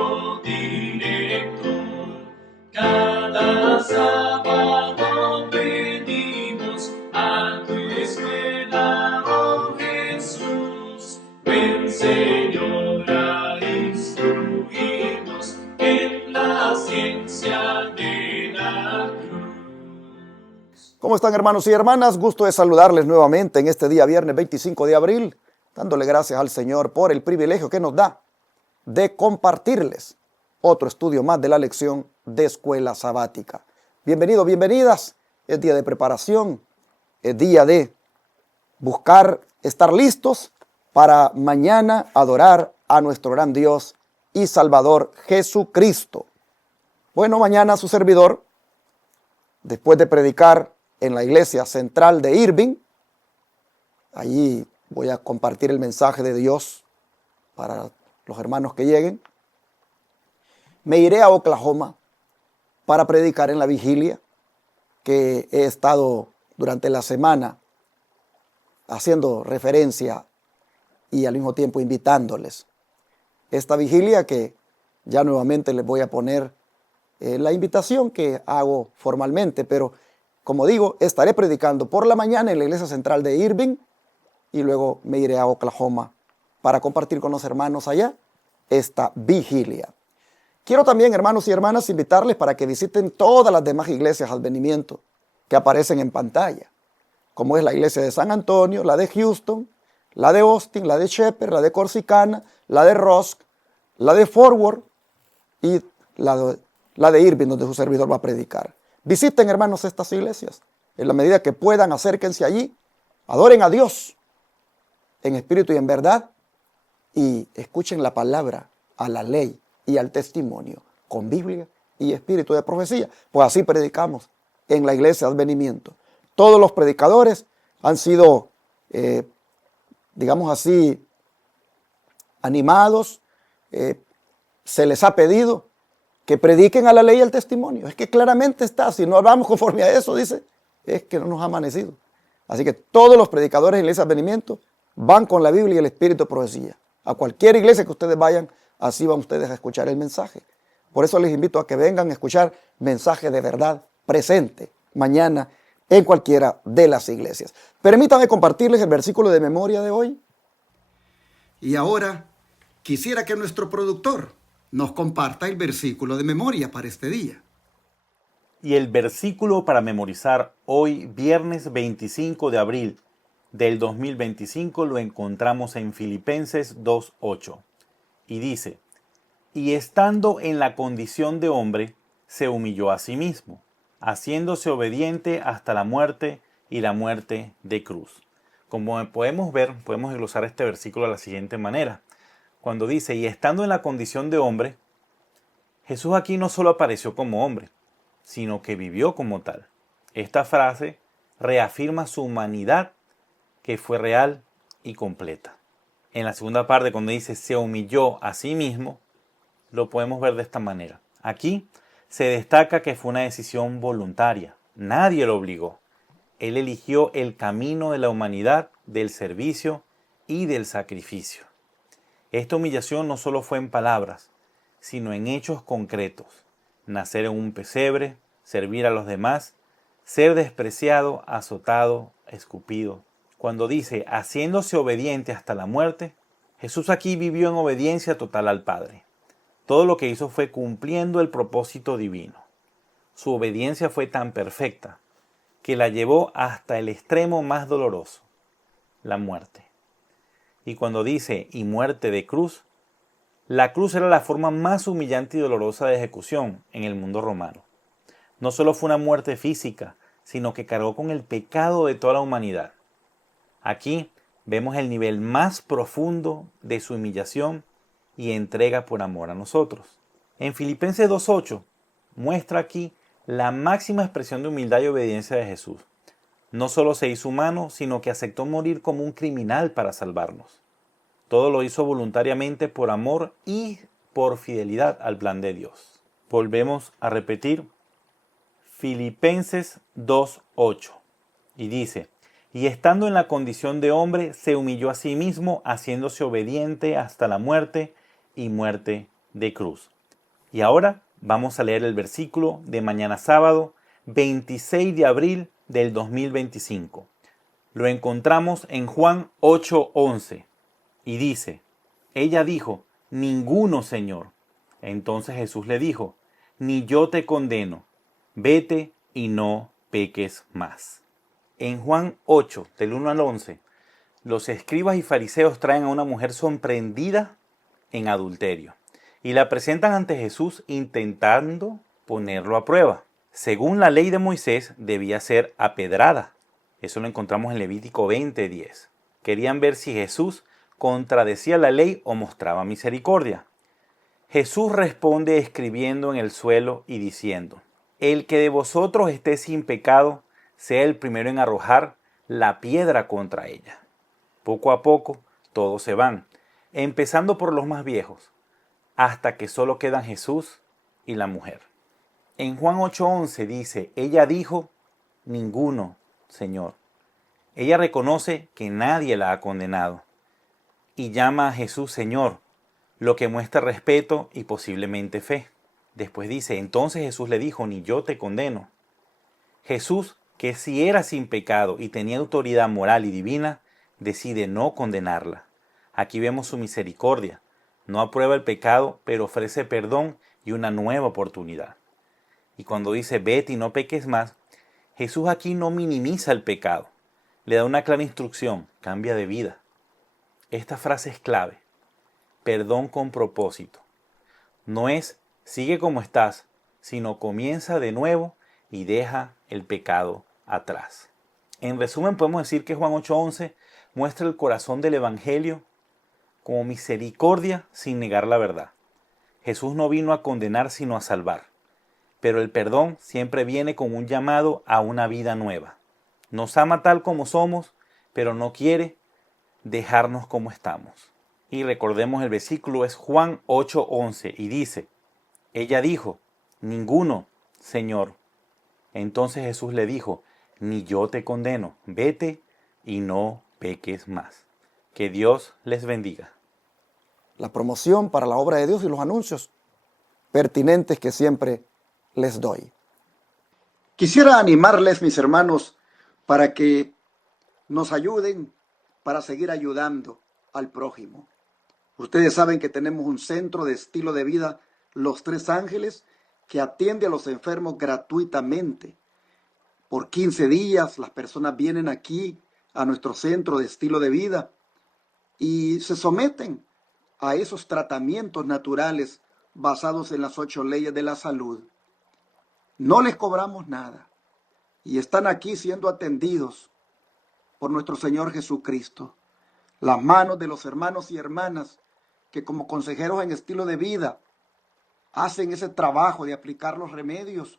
nuestro director. Cada sábado venimos a tu escuela, oh Jesús. Ven, Señor, a instruirnos en la ciencia de la cruz. ¿Cómo están, hermanos y hermanas? Gusto de saludarles nuevamente en este día viernes 25 de abril, dándole gracias al Señor por el privilegio que nos da de compartirles otro estudio más de la lección de escuela sabática. Bienvenidos, bienvenidas. Es día de preparación, es día de buscar estar listos para mañana adorar a nuestro gran Dios y Salvador Jesucristo. Bueno, mañana su servidor, después de predicar en la iglesia central de Irving, allí voy a compartir el mensaje de Dios para los hermanos que lleguen. Me iré a Oklahoma para predicar en la vigilia que he estado durante la semana haciendo referencia y al mismo tiempo invitándoles. Esta vigilia que ya nuevamente les voy a poner la invitación que hago formalmente, pero como digo, estaré predicando por la mañana en la iglesia central de Irving y luego me iré a Oklahoma para compartir con los hermanos allá esta vigilia. Quiero también, hermanos y hermanas, invitarles para que visiten todas las demás iglesias Advenimiento que aparecen en pantalla, como es la iglesia de San Antonio, la de Houston, la de Austin, la de Shepherd, la de Corsicana, la de Rusk, la de Fort Worth y la de Irving, donde su servidor va a predicar. Visiten, hermanos, estas iglesias. En la medida que puedan, acérquense allí, adoren a Dios en espíritu y en verdad y escuchen la palabra, a la ley y al testimonio con Biblia y espíritu de profecía. Pues así predicamos en la iglesia de Advenimiento. Todos los predicadores han sido, digamos así, animados, se les ha pedido que prediquen a la ley y al testimonio. Es que claramente está, si no hablamos conforme a eso, dice, es que no nos ha amanecido. Así que todos los predicadores de la iglesia de Advenimiento van con la Biblia y el espíritu de profecía. A cualquier iglesia que ustedes vayan, así van ustedes a escuchar el mensaje. Por eso les invito a que vengan a escuchar mensaje de verdad presente mañana en cualquiera de las iglesias. Permítanme compartirles el versículo de memoria de hoy. Y ahora quisiera que nuestro productor nos comparta el versículo de memoria para este día. Y el versículo para memorizar hoy, viernes 25 de abril del 2025, lo encontramos en Filipenses 2:8. Y dice, y estando en la condición de hombre, se humilló a sí mismo, haciéndose obediente hasta la muerte y la muerte de cruz. Como podemos ver, podemos glosar este versículo de la siguiente manera. Cuando dice, y estando en la condición de hombre, Jesús aquí no solo apareció como hombre, sino que vivió como tal. Esta frase reafirma su humanidad, que fue real y completa. En la segunda parte, cuando dice se humilló a sí mismo, lo podemos ver de esta manera. Aquí se destaca que fue una decisión voluntaria. Nadie lo obligó. Él eligió el camino de la humanidad, del servicio y del sacrificio. Esta humillación no solo fue en palabras, sino en hechos concretos. Nacer en un pesebre, servir a los demás, ser despreciado, azotado, escupido. Cuando dice, haciéndose obediente hasta la muerte, Jesús aquí vivió en obediencia total al Padre. Todo lo que hizo fue cumpliendo el propósito divino. Su obediencia fue tan perfecta que la llevó hasta el extremo más doloroso, la muerte. Y cuando dice, y muerte de cruz, la cruz era la forma más humillante y dolorosa de ejecución en el mundo romano. No solo fue una muerte física, sino que cargó con el pecado de toda la humanidad. Aquí vemos el nivel más profundo de su humillación y entrega por amor a nosotros. En Filipenses 2:8 muestra aquí la máxima expresión de humildad y obediencia de Jesús. No solo se hizo humano, sino que aceptó morir como un criminal para salvarnos. Todo lo hizo voluntariamente por amor y por fidelidad al plan de Dios. Volvemos a repetir Filipenses 2:8 y dice, y estando en la condición de hombre, se humilló a sí mismo, haciéndose obediente hasta la muerte y muerte de cruz. Y ahora vamos a leer el versículo de mañana sábado 26 de abril del 2025. Lo encontramos en Juan 8:11 y dice, ella dijo, ninguno, Señor. Entonces Jesús le dijo, ni yo te condeno, vete y no peques más. En Juan 8, del 1 al 11, los escribas y fariseos traen a una mujer sorprendida en adulterio y la presentan ante Jesús intentando ponerlo a prueba. Según la ley de Moisés, debía ser apedrada. Eso lo encontramos en Levítico 20:10. Querían ver si Jesús contradecía la ley o mostraba misericordia. Jesús responde escribiendo en el suelo y diciendo, el que de vosotros esté sin pecado, sea el primero en arrojar la piedra contra ella. Poco a poco, todos se van, empezando por los más viejos, hasta que solo quedan Jesús y la mujer. En Juan 8:11 dice, ella dijo, ninguno, Señor. Ella reconoce que nadie la ha condenado y llama a Jesús Señor, lo que muestra respeto y posiblemente fe. Después dice, entonces Jesús le dijo, ni yo te condeno. Jesús, que si era sin pecado y tenía autoridad moral y divina, decide no condenarla. Aquí vemos su misericordia. No aprueba el pecado, pero ofrece perdón y una nueva oportunidad. Y cuando dice, vete y no peques más, Jesús aquí no minimiza el pecado. Le da una clara instrucción, cambia de vida. Esta frase es clave. Perdón con propósito. No es sigue como estás, sino comienza de nuevo y deja el pecado atrás. En resumen, podemos decir que Juan 8:11 muestra el corazón del Evangelio como misericordia sin negar la verdad. Jesús no vino a condenar sino a salvar. Pero el perdón siempre viene con un llamado a una vida nueva. Nos ama tal como somos, pero no quiere dejarnos como estamos. Y recordemos el versículo es Juan 8:11 y dice, ella dijo, ninguno, Señor. Entonces Jesús le dijo, ni yo te condeno, vete y no peques más. Que Dios les bendiga. La promoción para la obra de Dios y los anuncios pertinentes que siempre les doy. Quisiera animarles, mis hermanos, para que nos ayuden para seguir ayudando al prójimo. Ustedes saben que tenemos un centro de estilo de vida, Los Tres Ángeles, que atiende a los enfermos gratuitamente. Por 15 días las personas vienen aquí a nuestro centro de estilo de vida y se someten a esos tratamientos naturales basados en las 8 leyes de la salud. No les cobramos nada y están aquí siendo atendidos por nuestro Señor Jesucristo. Las manos de los hermanos y hermanas que como consejeros en estilo de vida hacen ese trabajo de aplicar los remedios,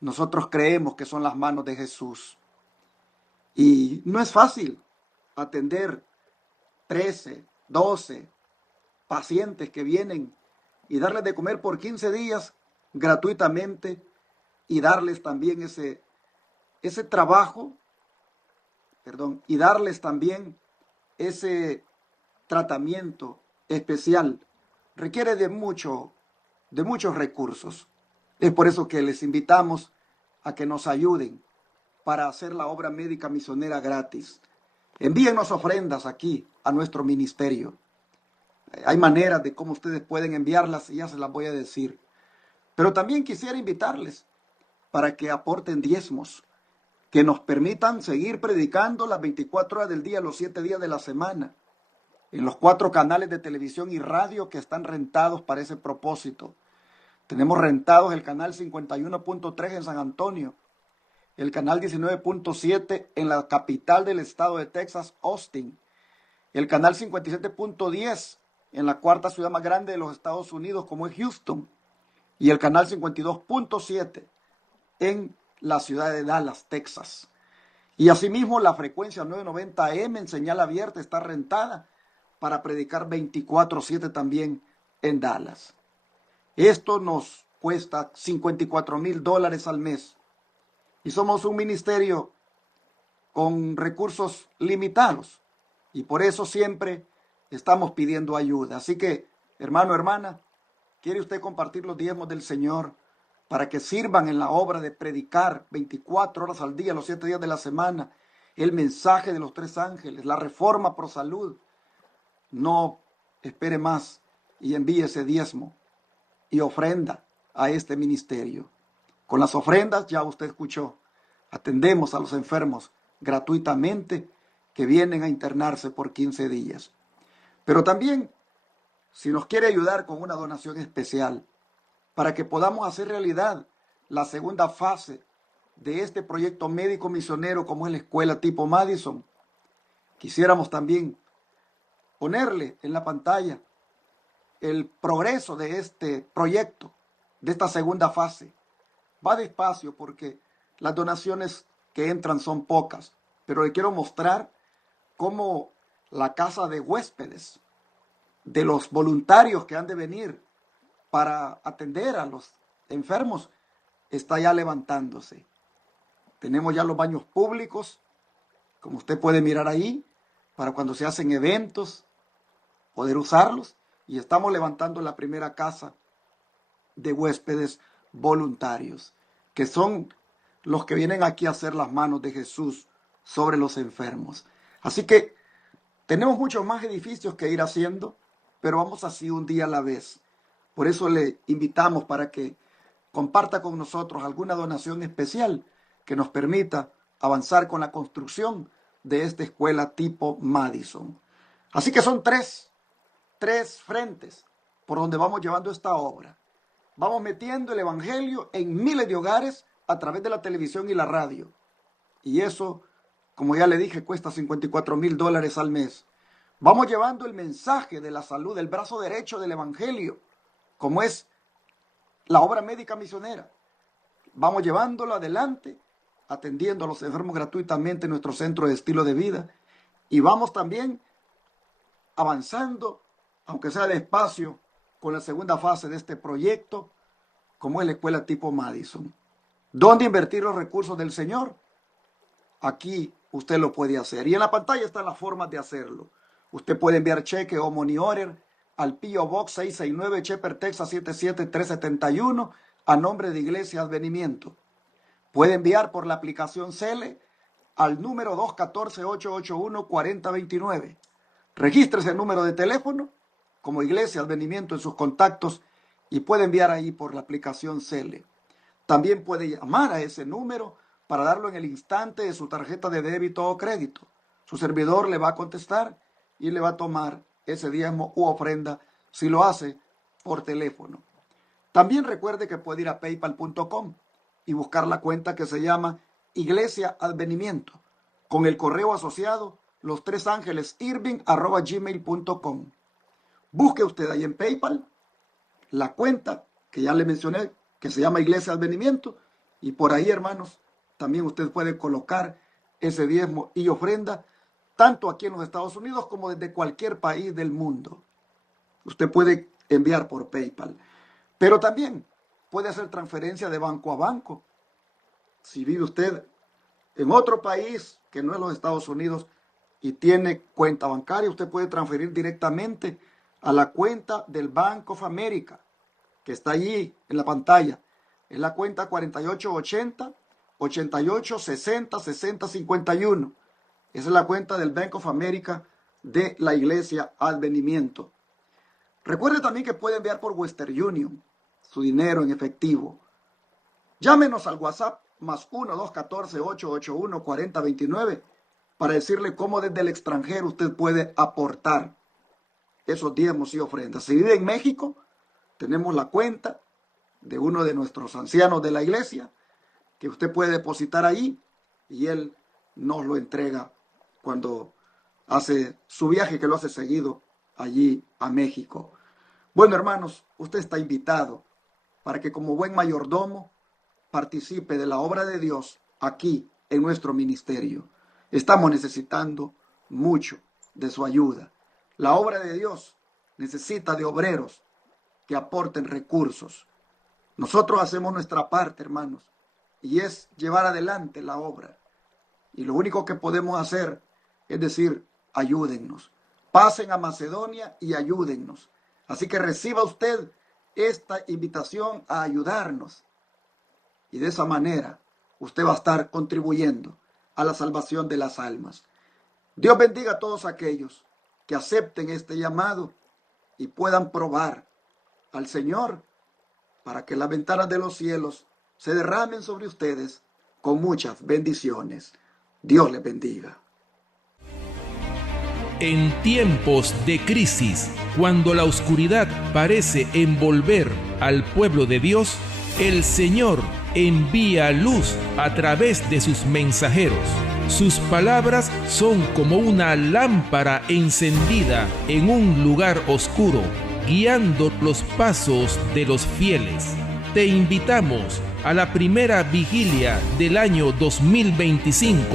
nosotros creemos que son las manos de Jesús. Y no es fácil atender 13, 12 pacientes que vienen y darles de comer por 15 días gratuitamente y darles también ese trabajo, y darles también ese tratamiento especial. Requiere de muchos recursos. Es por eso que les invitamos a que nos ayuden para hacer la obra médica misionera gratis. Envíennos ofrendas aquí a nuestro ministerio. Hay maneras de cómo ustedes pueden enviarlas y ya se las voy a decir. Pero también quisiera invitarles para que aporten diezmos, que nos permitan seguir predicando las 24 horas del día, los 7 días de la semana, en los 4 canales de televisión y radio que están rentados para ese propósito. Tenemos rentados el canal 51.3 en San Antonio, el canal 19.7 en la capital del estado de Texas, Austin, el canal 57.10 en la cuarta ciudad más grande de los Estados Unidos, como es Houston, y el canal 52.7 en la ciudad de Dallas, Texas. Y asimismo la frecuencia 990 AM en señal abierta está rentada para predicar 24/7 también en Dallas. Esto nos cuesta $54,000 al mes. Y somos un ministerio con recursos limitados. Y por eso siempre estamos pidiendo ayuda. Así que, hermano, hermana, ¿Quiere usted compartir los diezmos del Señor para que sirvan en la obra de predicar 24 horas al día, los 7 días de la semana, el mensaje de los 3 ángeles, la reforma pro salud? No espere más y envíe ese diezmo y ofrenda a este ministerio. Con las ofrendas, ya usted escuchó, atendemos a los enfermos gratuitamente que vienen a internarse por 15 días. Pero también, si nos quiere ayudar con una donación especial para que podamos hacer realidad la segunda fase de este proyecto médico misionero como es la escuela tipo Madison, quisiéramos también ponerle en la pantalla el progreso de este proyecto, de esta segunda fase. Va despacio porque las donaciones que entran son pocas, pero le quiero mostrar cómo la casa de huéspedes de los voluntarios que han de venir para atender a los enfermos está ya levantándose. Tenemos ya los baños públicos, como usted puede mirar ahí, para cuando se hacen eventos, poder usarlos. Y estamos levantando la primera casa de huéspedes voluntarios, que son los que vienen aquí a hacer las manos de Jesús sobre los enfermos. Así que tenemos muchos más edificios que ir haciendo, pero vamos así un día a la vez. Por eso le invitamos para que comparta con nosotros alguna donación especial que nos permita avanzar con la construcción de esta escuela tipo Madison. Así que son tres frentes por donde vamos llevando esta obra. Vamos metiendo el evangelio en miles de hogares a través de la televisión y la radio. Y eso, como ya le dije, cuesta $54,000 al mes. Vamos llevando el mensaje de la salud, el brazo derecho del evangelio, como es la obra médica misionera. Vamos llevándolo adelante, atendiendo a los enfermos gratuitamente en nuestro centro de estilo de vida. Y vamos también avanzando, aunque sea despacio, con la segunda fase de este proyecto, como es la escuela tipo Madison. ¿Dónde invertir los recursos del Señor? Aquí usted lo puede hacer. Y en la pantalla están las formas de hacerlo. Usted puede enviar cheque o money order al P.O. Box 669, Shepherd, Texas 77371, a nombre de Iglesia Advenimiento. Puede enviar por la aplicación Cele al número 214-881-4029. Regístrese el número de teléfono como Iglesia Advenimiento en sus contactos y puede enviar ahí por la aplicación Cele. También puede llamar a ese número para darlo en el instante de su tarjeta de débito o crédito. Su servidor le va a contestar y le va a tomar ese diezmo u ofrenda si lo hace por teléfono. También recuerde que puede ir a paypal.com y buscar la cuenta que se llama Iglesia Advenimiento con el correo asociado lostresangelesirving@gmail.com. Busque usted ahí en PayPal la cuenta que ya le mencioné, que se llama Iglesia Advenimiento, y por ahí, hermanos, también usted puede colocar ese diezmo y ofrenda, tanto aquí en los Estados Unidos como desde cualquier país del mundo. Usted puede enviar por PayPal, pero también puede hacer transferencia de banco a banco. Si vive usted en otro país que no es los Estados Unidos y tiene cuenta bancaria, usted puede transferir directamente a la cuenta del Bank of America, que está allí en la pantalla. Es la cuenta 4880-8860-6051. Esa es la cuenta del Bank of America de la Iglesia Advenimiento. Recuerde también que puede enviar por Western Union su dinero en efectivo. Llámenos al WhatsApp más 1-214-881-4029 para decirle cómo desde el extranjero usted puede aportar esos diezmos y ofrendas. Si vive en México, tenemos la cuenta de uno de nuestros ancianos de la iglesia que usted puede depositar ahí y él nos lo entrega cuando hace su viaje, que lo hace seguido allí a México. Bueno, hermanos, usted está invitado para que como buen mayordomo participe de la obra de Dios aquí en nuestro ministerio. Estamos necesitando mucho de su ayuda. La obra de Dios necesita de obreros que aporten recursos. Nosotros hacemos nuestra parte, hermanos, y es llevar adelante la obra. Y lo único que podemos hacer es decir, ayúdennos. Pasen a Macedonia y ayúdennos. Así que reciba usted esta invitación a ayudarnos. Y de esa manera usted va a estar contribuyendo a la salvación de las almas. Dios bendiga a todos aquellos que acepten este llamado y puedan probar al Señor para que las ventanas de los cielos se derramen sobre ustedes con muchas bendiciones. Dios les bendiga. En tiempos de crisis, cuando la oscuridad parece envolver al pueblo de Dios, el Señor envía luz a través de sus mensajeros. Sus palabras son como una lámpara encendida en un lugar oscuro, guiando los pasos de los fieles. Te invitamos a la primera vigilia del año 2025,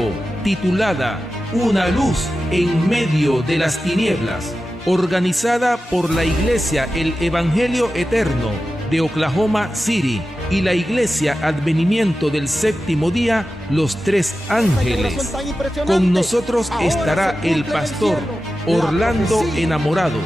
titulada Una luz en medio de las tinieblas, organizada por la Iglesia El Evangelio Eterno de Oklahoma City y la Iglesia Advenimiento del Séptimo Día, Los Tres Ángeles. Con nosotros estará el pastor Orlando Enamorado.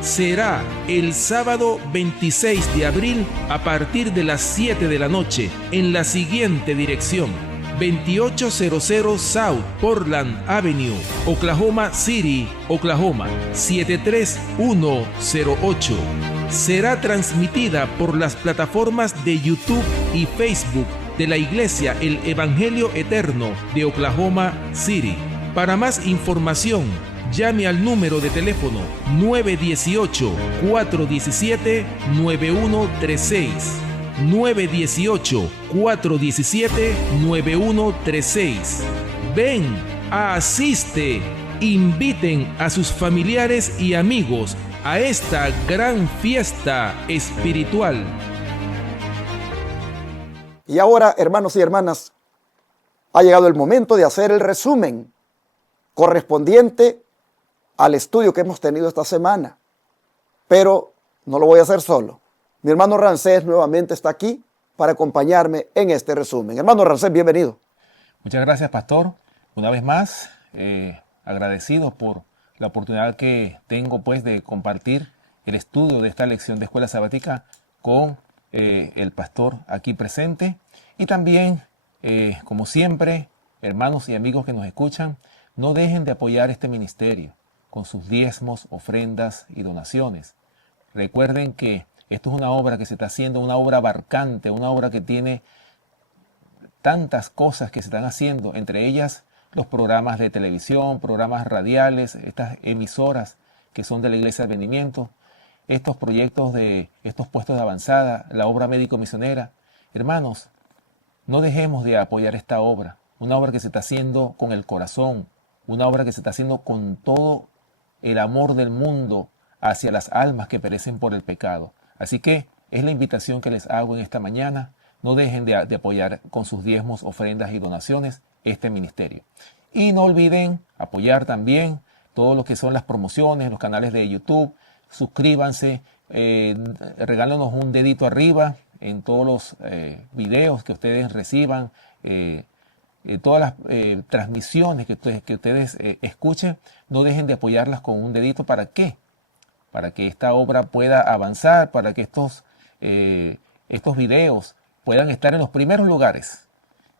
Será el sábado 26 de abril a partir de las 7 de la noche en la siguiente dirección: 2800 South Portland Avenue, Oklahoma City, Oklahoma 73108. Será transmitida por las plataformas de YouTube y Facebook de la Iglesia El Evangelio Eterno de Oklahoma City. Para más información, llame al número de teléfono 918-417-9136. 918-417-9136. Ven, asiste, inviten a sus familiares y amigos a esta gran fiesta espiritual. Y ahora, hermanos y hermanas, ha llegado el momento de hacer el resumen correspondiente al estudio que hemos tenido esta semana. Pero no lo voy a hacer solo. Mi hermano Ramsés nuevamente está aquí para acompañarme en este resumen. Hermano Ramsés, bienvenido. Muchas gracias, pastor. Una vez más, agradecido por la oportunidad que tengo pues de compartir el estudio de esta lección de escuela sabática con el pastor aquí presente. Y también, como siempre, hermanos y amigos que nos escuchan, no dejen de apoyar este ministerio con sus diezmos, ofrendas y donaciones. Recuerden que esto es una obra que se está haciendo, una obra abarcante, una obra que tiene tantas cosas que se están haciendo, entre ellas los programas de televisión, programas radiales, estas emisoras que son de la Iglesia de Advenimiento, estos proyectos de estos puestos de avanzada, la obra médico-misionera. Hermanos, no dejemos de apoyar esta obra, una obra que se está haciendo con el corazón, una obra que se está haciendo con todo el amor del mundo hacia las almas que perecen por el pecado. Así que es la invitación que les hago en esta mañana. No dejen de apoyar con sus diezmos, ofrendas y donaciones este ministerio. Y no olviden apoyar también todo lo que son las promociones, los canales de YouTube. Suscríbanse, regálenos un dedito arriba en todos los videos que ustedes reciban, todas las transmisiones que ustedes escuchen. No dejen de apoyarlas con un dedito. ¿Para qué? Para que esta obra pueda avanzar, para que estos videos puedan estar en los primeros lugares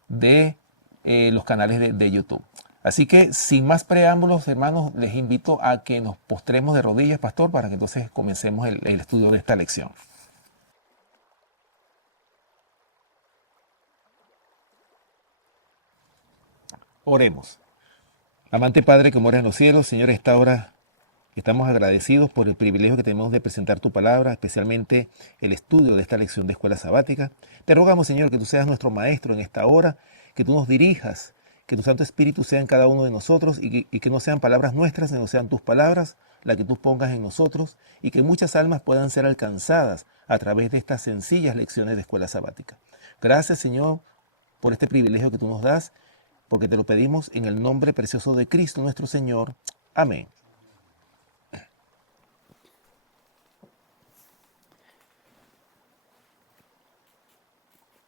de los canales de YouTube. Así que, sin más preámbulos, hermanos, les invito a que nos postremos de rodillas, pastor, para que entonces comencemos el estudio de esta lección. Oremos. Amante Padre que moras en los cielos, Señor, a esta hora estamos agradecidos por el privilegio que tenemos de presentar tu palabra, especialmente el estudio de esta lección de escuela sabática. Te rogamos, Señor, que tú seas nuestro maestro en esta hora, que tú nos dirijas, que tu Santo Espíritu sea en cada uno de nosotros y que no sean palabras nuestras, sino sean tus palabras, las que tú pongas en nosotros, y que muchas almas puedan ser alcanzadas a través de estas sencillas lecciones de escuela sabática. Gracias, Señor, por este privilegio que tú nos das, porque te lo pedimos en el nombre precioso de Cristo nuestro Señor. Amén.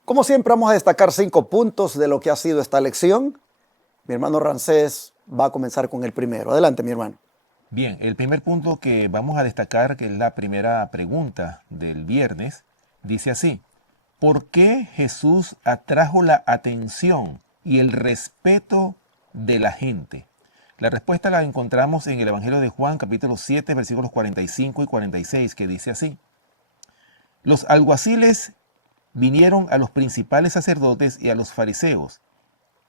Como siempre, vamos a destacar 5 puntos de lo que ha sido esta lección. Mi hermano Ramsés va a comenzar con el primero. Adelante, mi hermano. Bien, el primer punto que vamos a destacar, que es la primera pregunta del viernes, dice así: ¿por qué Jesús atrajo la atención y el respeto de la gente? La respuesta la encontramos en el Evangelio de Juan, capítulo 7, versículos 45 y 46, que dice así: los alguaciles vinieron a los principales sacerdotes y a los fariseos,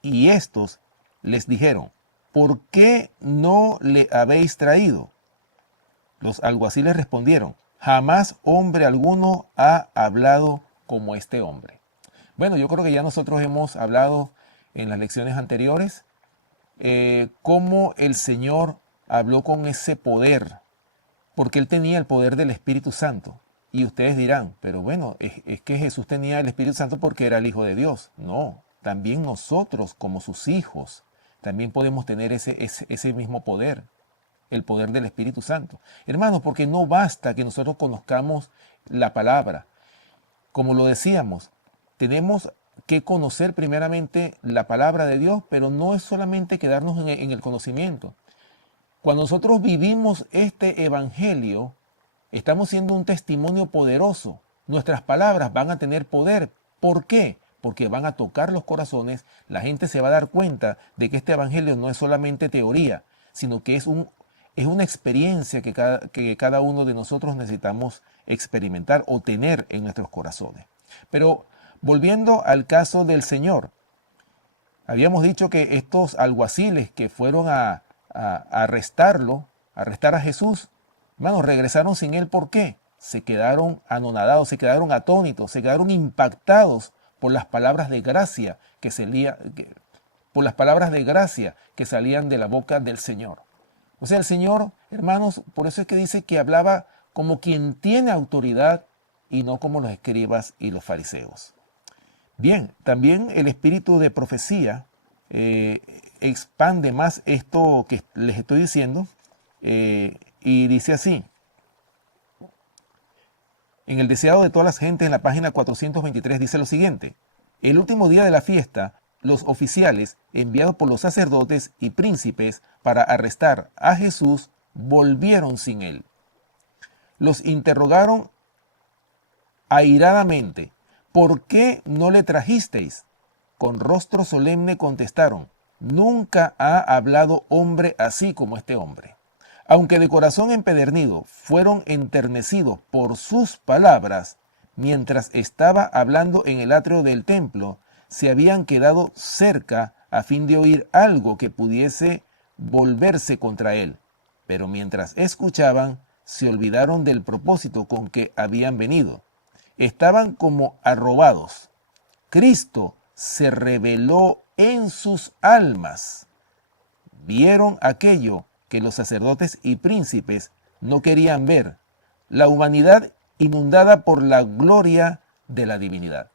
y estos les dijeron: ¿por qué no le habéis traído? Los alguaciles respondieron: jamás hombre alguno ha hablado como este hombre. Bueno, yo creo que ya nosotros hemos hablado en las lecciones anteriores cómo el Señor habló con ese poder, porque Él tenía el poder del Espíritu Santo. Y ustedes dirán, pero bueno, es que Jesús tenía el Espíritu Santo porque era el Hijo de Dios. No, también nosotros como sus hijos, también podemos tener ese mismo poder, el poder del Espíritu Santo. Hermanos, porque no basta que nosotros conozcamos la palabra. Como lo decíamos, tenemos que conocer primeramente la palabra de Dios, pero no es solamente quedarnos en el conocimiento. Cuando nosotros vivimos este evangelio, estamos siendo un testimonio poderoso. Nuestras palabras van a tener poder. ¿Por qué? Porque van a tocar los corazones. La gente se va a dar cuenta de que este evangelio no es solamente teoría, sino que es una experiencia que cada uno de nosotros necesitamos experimentar o tener en nuestros corazones. Pero volviendo al caso del Señor, habíamos dicho que estos alguaciles que fueron a arrestar a Jesús, hermanos, regresaron sin él. ¿Por qué? Se quedaron anonadados, se quedaron atónitos, se quedaron impactados por las palabras de gracia que salían de la boca del Señor. O sea, el Señor, hermanos, por eso es que dice que hablaba como quien tiene autoridad y no como los escribas y los fariseos. Bien, también el espíritu de profecía expande más esto que les estoy diciendo y dice así: en el deseado de todas las gentes, en la página 423, dice lo siguiente: el último día de la fiesta, los oficiales enviados por los sacerdotes y príncipes para arrestar a Jesús volvieron sin él. Los interrogaron airadamente: ¿por qué no le trajisteis? Con rostro solemne contestaron: nunca ha hablado hombre así como este hombre. Aunque de corazón empedernido fueron enternecidos por sus palabras, mientras estaba hablando en el atrio del templo, se habían quedado cerca a fin de oír algo que pudiese volverse contra él. Pero mientras escuchaban, se olvidaron del propósito con que habían venido. Estaban como arrobados. Cristo se reveló en sus almas. Vieron aquello que los sacerdotes y príncipes no querían ver: la humanidad inundada por la gloria de la divinidad.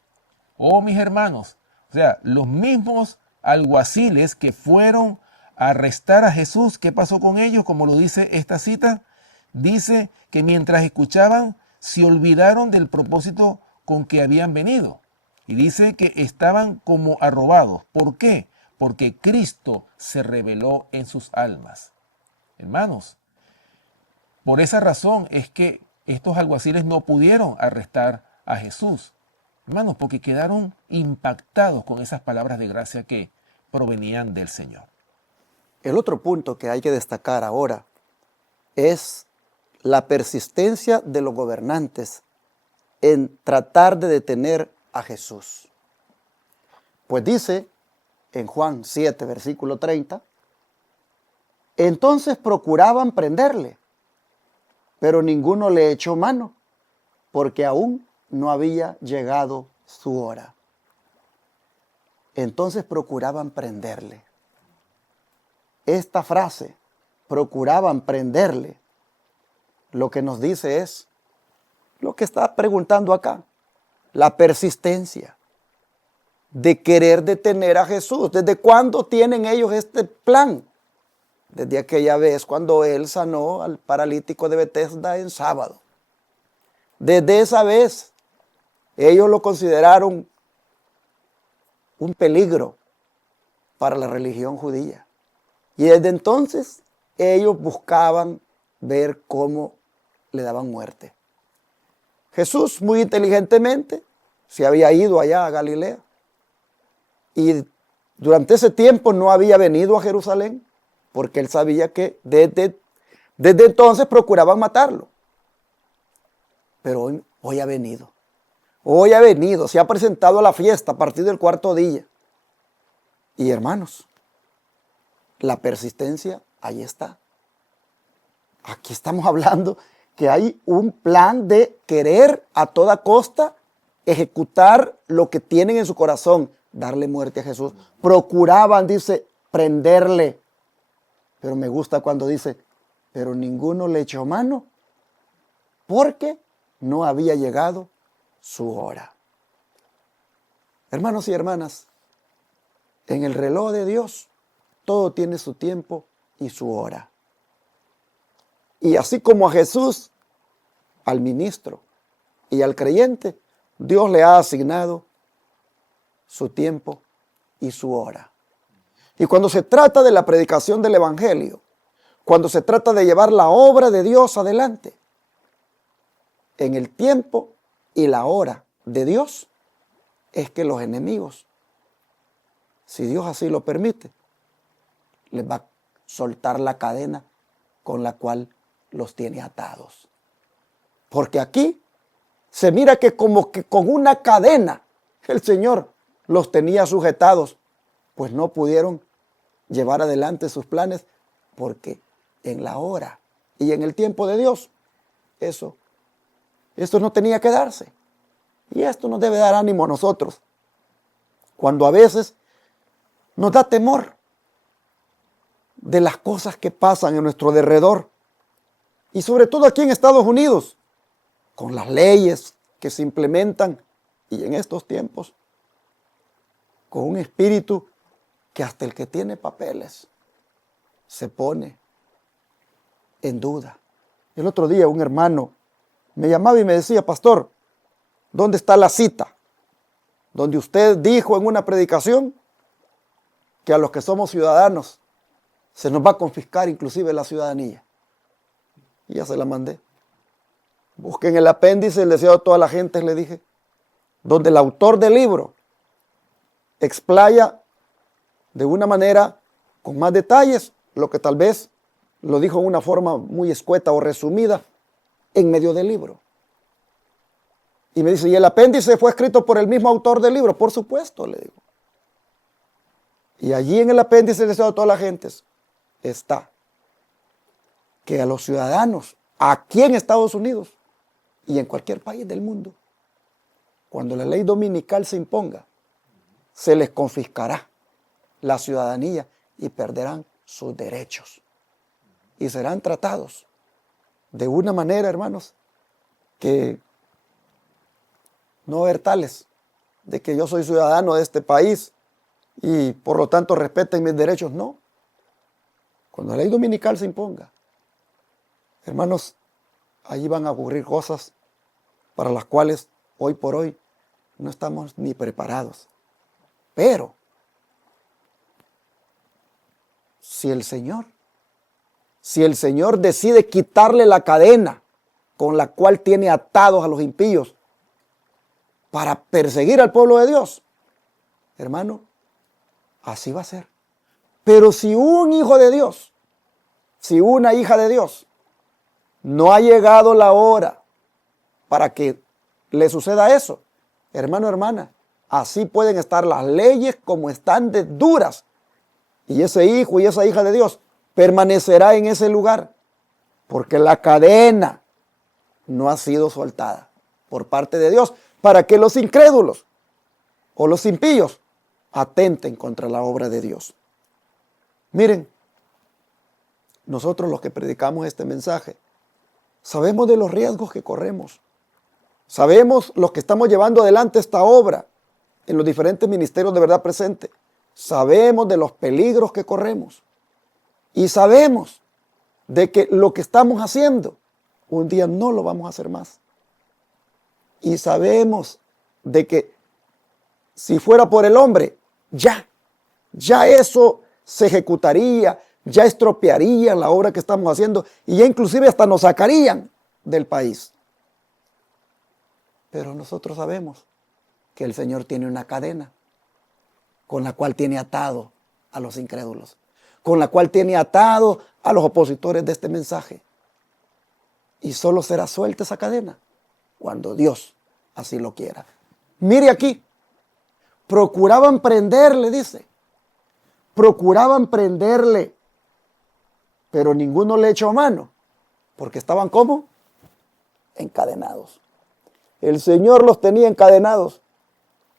Oh, mis hermanos, o sea, los mismos alguaciles que fueron a arrestar a Jesús, ¿qué pasó con ellos? Como lo dice esta cita, dice que mientras escuchaban, se olvidaron del propósito con que habían venido. Y dice que estaban como arrobados. ¿Por qué? Porque Cristo se reveló en sus almas. Hermanos, por esa razón es que estos alguaciles no pudieron arrestar a Jesús. Hermanos, porque quedaron impactados con esas palabras de gracia que provenían del Señor. El otro punto que hay que destacar ahora es la persistencia de los gobernantes en tratar de detener a Jesús. Pues dice en Juan 7, versículo 30, entonces procuraban prenderle, pero ninguno le echó mano, porque aún no había llegado su hora. Entonces procuraban prenderle. Esta frase, procuraban prenderle, lo que nos dice es lo que está preguntando acá: la persistencia de querer detener a Jesús. ¿Desde cuándo tienen ellos este plan? Desde aquella vez cuando él sanó al paralítico de Betesda en sábado. Desde esa vez ellos lo consideraron un peligro para la religión judía. Y desde entonces ellos buscaban ver cómo le daban muerte. Jesús muy inteligentemente se había ido allá a Galilea y durante ese tiempo no había venido a Jerusalén porque él sabía que desde entonces procuraban matarlo. Pero hoy ha venido. Hoy ha venido, se ha presentado a la fiesta a partir del cuarto día. Y hermanos, la persistencia ahí está. Aquí estamos hablando que hay un plan de querer a toda costa ejecutar lo que tienen en su corazón, darle muerte a Jesús. Procuraban, dice, prenderle. Pero me gusta cuando dice, pero ninguno le echó mano porque no había llegado su hora. Hermanos y hermanas, en el reloj de Dios todo tiene su tiempo y su hora. Y así como a Jesús, al ministro y al creyente, Dios le ha asignado su tiempo y su hora. Y cuando se trata de la predicación del evangelio, cuando se trata de llevar la obra de Dios adelante, en el tiempo y la hora de Dios, es que los enemigos, si Dios así lo permite, les va a soltar la cadena con la cual los tiene atados. Porque aquí se mira que como que con una cadena el Señor los tenía sujetados, pues no pudieron llevar adelante sus planes, porque en la hora y en el tiempo de Dios, esto no tenía que darse. Y esto nos debe dar ánimo a nosotros, cuando a veces nos da temor de las cosas que pasan en nuestro derredor, y sobre todo aquí en Estados Unidos, con las leyes que se implementan, y en estos tiempos, con un espíritu que hasta el que tiene papeles se pone en duda. El otro día un hermano me llamaba y me decía, pastor, ¿dónde está la cita donde usted dijo en una predicación que a los que somos ciudadanos se nos va a confiscar inclusive la ciudadanía? Y ya se la mandé. Busquen el apéndice, el deseo de toda la gente, le dije, donde el autor del libro explaya de una manera con más detalles lo que tal vez lo dijo en una forma muy escueta o resumida en medio del libro. Y me dice, ¿y el apéndice fue escrito por el mismo autor del libro? Por supuesto, le digo. Y allí en el apéndice del deseo de todas las gentes está que a los ciudadanos aquí en Estados Unidos y en cualquier país del mundo, cuando la ley dominical se imponga, se les confiscará la ciudadanía y perderán sus derechos. Y serán tratados de una manera, hermanos, que no ver tales de que yo soy ciudadano de este país y por lo tanto respeten mis derechos. No. Cuando la ley dominical se imponga, hermanos, allí van a ocurrir cosas para las cuales hoy por hoy no estamos ni preparados. Pero si el Señor decide quitarle la cadena con la cual tiene atados a los impíos para perseguir al pueblo de Dios, hermano, así va a ser. Pero si un hijo de Dios, si una hija de Dios, no ha llegado la hora para que le suceda eso, hermano, hermana, así pueden estar las leyes como están de duras, y ese hijo y esa hija de Dios permanecerá en ese lugar, porque la cadena no ha sido soltada por parte de Dios, para que los incrédulos o los impíos atenten contra la obra de Dios. Miren, nosotros los que predicamos este mensaje, sabemos de los riesgos que corremos. Sabemos los que estamos llevando adelante esta obra en los diferentes ministerios de verdad presente. Sabemos de los peligros que corremos. Y sabemos de que lo que estamos haciendo, un día no lo vamos a hacer más. Y sabemos de que si fuera por el hombre, ya eso se ejecutaría, ya estropearían la obra que estamos haciendo y ya inclusive hasta nos sacarían del país. Pero nosotros sabemos que el Señor tiene una cadena con la cual tiene atado a los incrédulos, con la cual tiene atado a los opositores de este mensaje. Y solo será suelta esa cadena cuando Dios así lo quiera. Mire aquí, procuraban prenderle, dice. Procuraban prenderle, pero ninguno le echó mano, porque estaban ¿cómo? Encadenados. El Señor los tenía encadenados.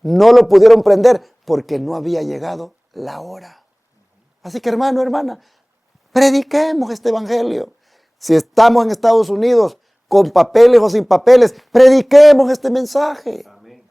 No lo pudieron prender porque no había llegado la hora. Así que hermano, hermana, prediquemos este evangelio. Si estamos en Estados Unidos, con papeles o sin papeles, prediquemos este mensaje. Amén.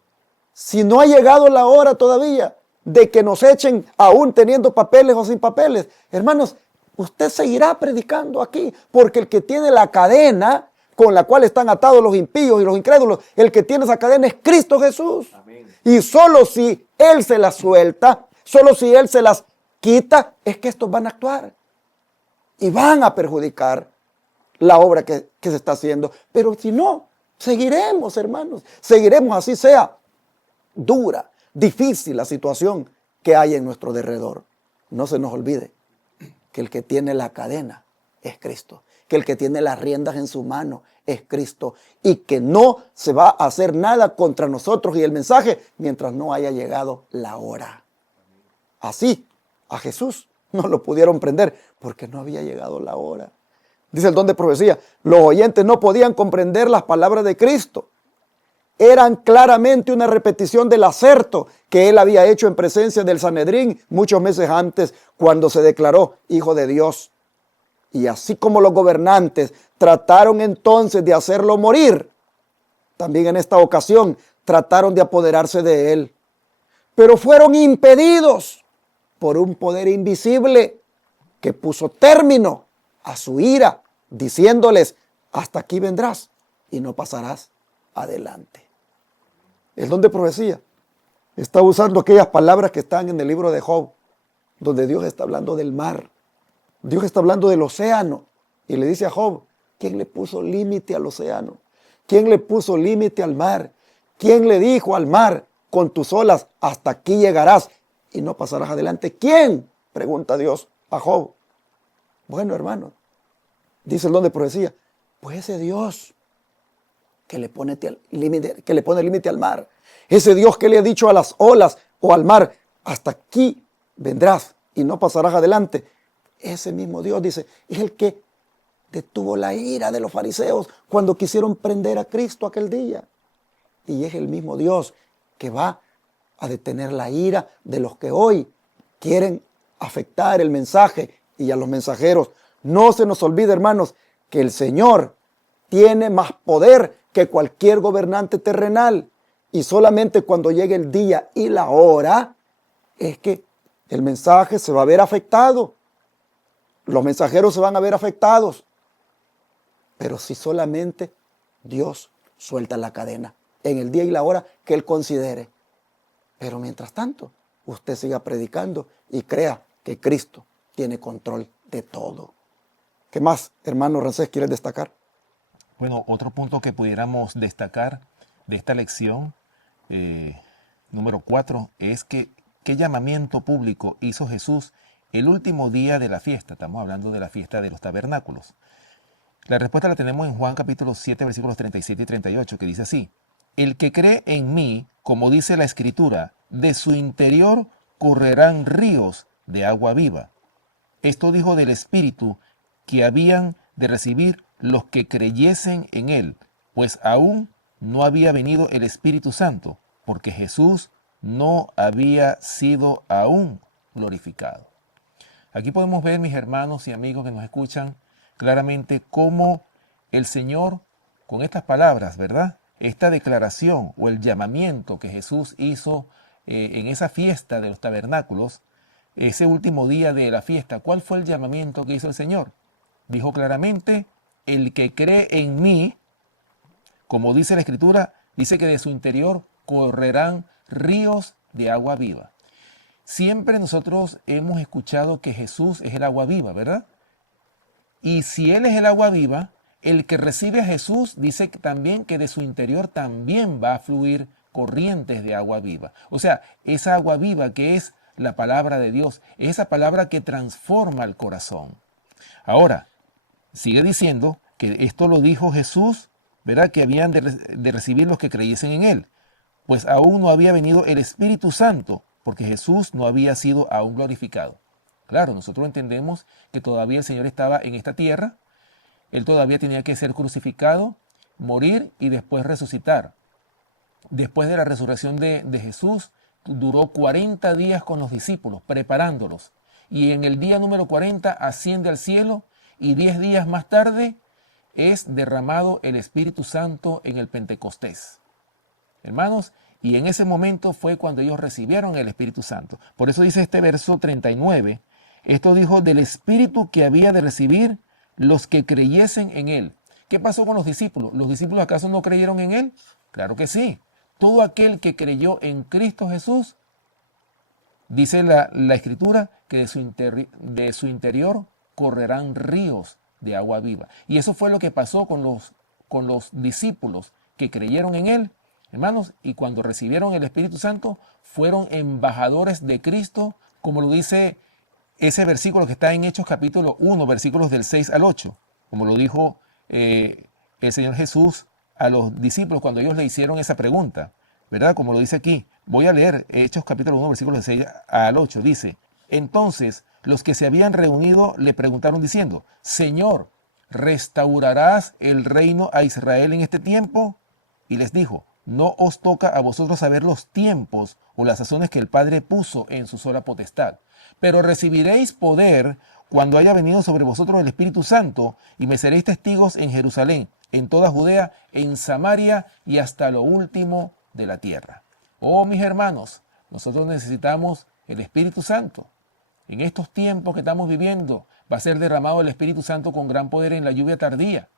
Si no ha llegado la hora todavía de que nos echen aún teniendo papeles o sin papeles, hermanos, usted seguirá predicando aquí, porque el que tiene la cadena con la cual están atados los impíos y los incrédulos, el que tiene esa cadena es Cristo Jesús. Amén. Y solo si Él se las suelta, solo si Él se las quita, es que estos van a actuar y van a perjudicar la obra que se está haciendo. Pero si no, seguiremos, hermanos, seguiremos, así sea dura, difícil la situación que hay en nuestro derredor. No se nos olvide que el que tiene la cadena es Cristo, que el que tiene las riendas en su mano es Cristo, y que no se va a hacer nada contra nosotros y el mensaje mientras no haya llegado la hora. Así, a Jesús no lo pudieron prender porque no había llegado la hora. Dice el don de profecía, los oyentes no podían comprender las palabras de Cristo. Eran claramente una repetición del aserto que él había hecho en presencia del Sanedrín muchos meses antes, cuando se declaró Hijo de Dios. Y así como los gobernantes trataron entonces de hacerlo morir, también en esta ocasión trataron de apoderarse de él. Pero fueron impedidos por un poder invisible que puso término a su ira, diciéndoles, hasta aquí vendrás y no pasarás adelante. El don de profecía está usando aquellas palabras que están en el libro de Job, donde Dios está hablando del mar. Dios está hablando del océano y le dice a Job, ¿quién le puso límite al océano? ¿Quién le puso límite al mar? ¿Quién le dijo al mar, con tus olas hasta aquí llegarás y no pasarás adelante? ¿Quién? Pregunta Dios a Job. Bueno, hermano, dice el don de profecía, pues ese Dios que le pone límite al mar, ese Dios que le ha dicho a las olas o al mar, hasta aquí vendrás y no pasarás adelante. Ese mismo Dios, dice, es el que detuvo la ira de los fariseos cuando quisieron prender a Cristo aquel día. Y es el mismo Dios que va a detener la ira de los que hoy quieren afectar el mensaje y a los mensajeros. No se nos olvide, hermanos, que el Señor tiene más poder que cualquier gobernante terrenal. Y solamente cuando llegue el día y la hora es que el mensaje se va a ver afectado. Los mensajeros se van a ver afectados. Pero si solamente Dios suelta la cadena en el día y la hora que Él considere. Pero mientras tanto, usted siga predicando y crea que Cristo tiene control de todo. ¿Qué más, hermano Rancés, quieres destacar? Bueno, otro punto que pudiéramos destacar de esta lección, número 4, es que qué llamamiento público hizo Jesús el último día de la fiesta. Estamos hablando de la fiesta de los tabernáculos. La respuesta la tenemos en Juan capítulo 7, versículos 37 y 38, que dice así: el que cree en mí, como dice la Escritura, de su interior correrán ríos de agua viva. Esto dijo del Espíritu que habían de recibir los que creyesen en él, pues aún no había venido el Espíritu Santo, porque Jesús no había sido aún glorificado. Aquí podemos ver, mis hermanos y amigos que nos escuchan, claramente cómo el Señor, con estas palabras, ¿verdad?, esta declaración o el llamamiento que Jesús hizo en esa fiesta de los tabernáculos, ese último día de la fiesta, ¿cuál fue el llamamiento que hizo el Señor? Dijo claramente, el que cree en mí, como dice la Escritura, dice que de su interior correrán ríos de agua viva. siempre nosotros hemos escuchado que Jesús es el agua viva, ¿verdad? Y si Él es el agua viva, el que recibe a Jesús dice también que de su interior también va a fluir corrientes de agua viva. O sea, esa agua viva que es la palabra de Dios, es esa palabra que transforma el corazón. Ahora, sigue diciendo que esto lo dijo Jesús, ¿verdad? Que habían de recibir los que creyesen en Él, pues aún no había venido el Espíritu Santo, porque Jesús no había sido aún glorificado. Claro, nosotros entendemos que todavía el Señor estaba en esta tierra, Él todavía tenía que ser crucificado, morir y después resucitar. Después de la resurrección de Jesús, duró 40 días con los discípulos, preparándolos. Y en el día número 40 asciende al cielo y 10 días más tarde es derramado el Espíritu Santo en el Pentecostés. Hermanos, y en ese momento fue cuando ellos recibieron el Espíritu Santo. Por eso dice este verso 39, esto dijo del Espíritu que había de recibir los que creyesen en Él. ¿Qué pasó con los discípulos? ¿Los discípulos acaso no creyeron en Él? Claro que sí. Todo aquel que creyó en Cristo Jesús, dice la Escritura, que de su interior correrán ríos de agua viva. Y eso fue lo que pasó con los discípulos que creyeron en Él, hermanos, y cuando recibieron el Espíritu Santo, fueron embajadores de Cristo, como lo dice ese versículo que está en Hechos capítulo 1, versículos del 6 al 8, como lo dijo el Señor Jesús a los discípulos cuando ellos le hicieron esa pregunta, ¿verdad? Como lo dice aquí. Voy a leer Hechos capítulo 1, versículos del 6 al 8. Dice, entonces los que se habían reunido le preguntaron diciendo, Señor, ¿restaurarás el reino a Israel en este tiempo? Y les dijo, no os toca a vosotros saber los tiempos o las sazones que el Padre puso en su sola potestad, pero recibiréis poder cuando haya venido sobre vosotros el Espíritu Santo, y me seréis testigos en Jerusalén, en toda Judea, en Samaria y hasta lo último de la tierra. Oh, mis hermanos, nosotros necesitamos el Espíritu Santo. En estos tiempos que estamos viviendo, va a ser derramado el Espíritu Santo con gran poder en la lluvia tardía.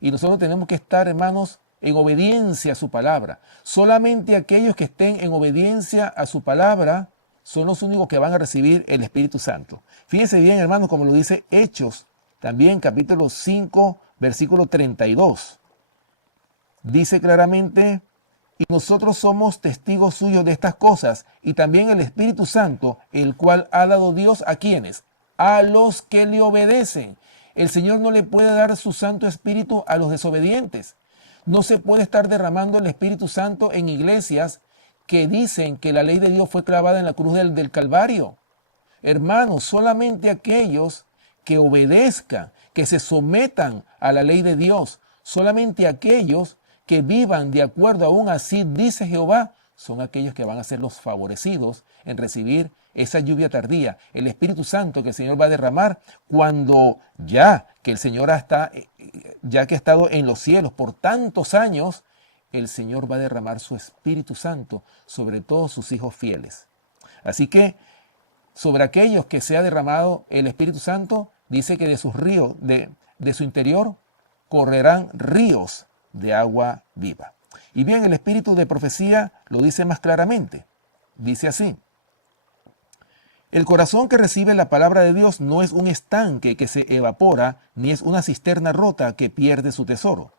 Y nosotros tenemos que estar, hermanos, en obediencia a su palabra. Solamente aquellos que estén en obediencia a su palabra son los únicos que van a recibir el Espíritu Santo. Fíjense bien, hermanos, como lo dice Hechos, también capítulo 5, versículo 32. Dice claramente, y nosotros somos testigos suyos de estas cosas, y también el Espíritu Santo, el cual ha dado Dios a quienes, a los que le obedecen. El Señor no le puede dar su Santo Espíritu a los desobedientes. No se puede estar derramando el Espíritu Santo en iglesias que dicen que la ley de Dios fue clavada en la cruz del Calvario. Hermanos, solamente aquellos que obedezcan, que se sometan a la ley de Dios, solamente aquellos que vivan de acuerdo aún así, dice Jehová, son aquellos que van a ser los favorecidos en recibir esa lluvia tardía, el Espíritu Santo que el Señor va a derramar cuando ya que el Señor ya que ha estado en los cielos por tantos años, el Señor va a derramar su Espíritu Santo sobre todos sus hijos fieles. Así que sobre aquellos que se ha derramado el Espíritu Santo, dice que de sus ríos, de su interior, correrán ríos de agua viva. Y bien, el espíritu de profecía lo dice más claramente. Dice así, el corazón que recibe la palabra de Dios no es un estanque que se evapora, ni es una cisterna rota que pierde su tesoro.